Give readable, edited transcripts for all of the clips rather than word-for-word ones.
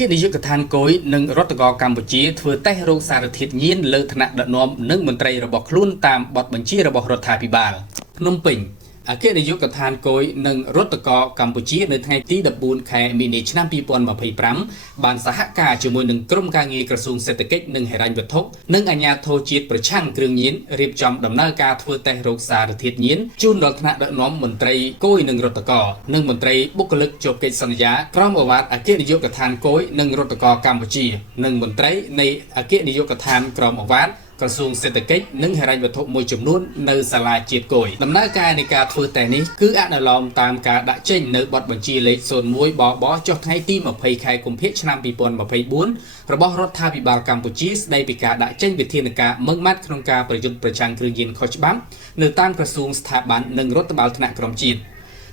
គិនាយកដ្ឋានគយនិងរដ្ឋកោកម្ពុជាធ្វើតេស្តរោគសារធាតុញៀនលើថ្នាក់ដឹកនាំនិងមន្ត្រីរបស់ខ្លួនតាមបទបញ្ជារបស់រដ្ឋាភិបាលភ្នំពេញអគ្គនាយកដ្ឋានគយនិងរដ្ឋកោកម្ពុជានៅថ្ងៃទី14ខែមីនាឆ្នាំ2025បានសហការជាមួយនឹងក្រុមការងារក្រសួងសេដ្ឋកិច្ចនិងហិរញ្ញវត្ថុនិងអាជ្ញាធរជាតិប្រឆាំងគ្រឿងញៀនរៀបចំដំណើរការធ្វើតេស្តរោគសារធាតុញៀនជូនដល់ថ្នាក់ដឹកនាំមន្ត្រីគយនិងរដ្ឋកោនិងមន្ត្រីបុគ្គលិកជាប់កិច្ចសន្យាក្រមអាវ៉ាត់អគ្គនាយកដ្ឋានគយនិងរដ្ឋកោកម្ពុជានិងមន្ត្រីនៃអគ្គនាយកដ្ឋានក្រមអាវ៉ាត់ក្រសួងសេដ្ឋកិច្ចនិងហិរញ្ញវត្ថុមួយចំនួននៅសាលាជាតិគយដំណើរការនៃការធ្វើតេស្តនេះគឺអនុលោមតាមការដាក់ចេញនៅបទបញ្ជាលេខ01បបចុះថ្ងៃទី20ខែកុម្ភៈឆ្នាំ2024របស់រដ្ឋាភិបាលកម្ពុជាស្ដីពីការដាក់ចេញវិធានការម៉ឺងម៉ាត់ក្នុងការប្រយុទ្ធប្រឆាំងគ្រឿងញៀនខុសច្បាប់នៅតាមក្រសួងស្ថាប័ននិងរដ្ឋបាលថ្នាក់ក្រោមជាតិ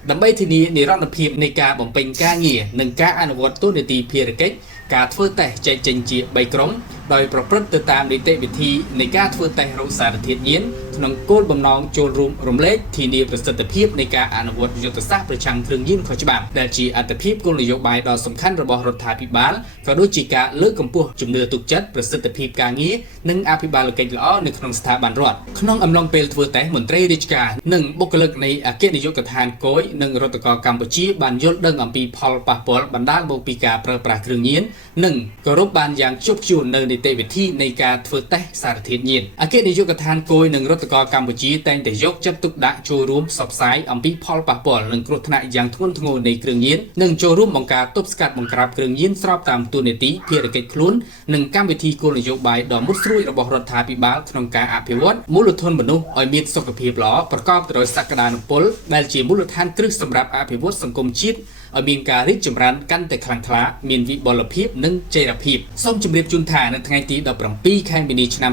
ដើម្បីធានានិរន្តរភាពនៃការបំពេញការងារនិងការអនុវត្តទូនាទីភារកិច្ចការធ្វើតេស្តចែកចេញជា3ក្រុមដោយប្រព្រឹត្តទៅតាមនីតិវិធីនៃការធ្វើតេស្តរោគសារធាតុញៀនក្នុងគោលបំណងចូលរួមរំលែកធានាប្រសិទ្ធភាពនៃការអនុវត្តយុទ្ធសាស្ត្រប្រឆាំងគ្រឿងញៀនខុសច្បាប់ដែលជាអត្ថប្រយោជន៍គោលនយោបាយដ៏សំខាន់របស់រដ្ឋាភិបាលក៏ដូចជាការលើកកម្ពស់ជំនឿទុកចិត្តប្រសិទ្ធភាពការងារនិងអភិបាលកិច្ចល្អនៅក្នុងស្ថាប័នរដ្ឋក្នុងអំឡុងពេលធ្វើតេស្តមន្ត្រីរាជការនិងបុគ្គលិកនៃអគ្គនាយកដ្ឋានគយនិងរដ្ឋកោកម្ពុជាបានយល់ដឹងអំពីផលប៉ះពាល់បណ្ដាលមកពីការប្រើប្រាស់គ្រឿងញៀននិងគោរពបានយ៉ាងខ្ជាប់ខ្ជួននៅនីតិវិធីនៃការធ្វើតេស្តសារធាតុញៀនអគ្គនាយកដ្ឋានគយនិងរដ្ឋកោកម្ពុជាតែងតែយកចិត្តទុកដាក់ចូលរួមផ្សព្វផ្សាយអំពីផលប៉ះពាល់និងគ្រោះថ្នាក់យ៉ាងធ្ងន់ធ្ងរនៃគ្រឿងញៀននិងចូលរួមបង្ការទប់ស្កាត់បង្ក្រាបគ្រឿងញៀនស្របតាមទូនាទីភារកិច្ចខ្លួននិងកម្មវិធីគោលនយោបាយដ៏មុតស្រួចរបស់រដ្ឋាភិបាលក្នុងការអភិវឌ្ឍមូលធនមនុស្សឲ្យមានសុខភាពល្អប្រកបដោយសក្តានុពលដែលជាមូលដ្ឋានគ្រឹះសម្រាប់អភិវឌ្ឍសង្គមជាតិឲ្យមានការរីកចម្រើនកាន់តែខ្លាំងក្លាមានវិបុលភាពនិងចីរភាពសូមជម្រាបជូនថានៅថ្ងៃទី17ខែមីនាឆ្នាំ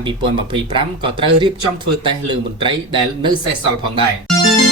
2025ក៏ត្រូវរៀបចំធ្វើតេស្តលើមន្ត្រីដែលនៅសេសសល់ផងដែរ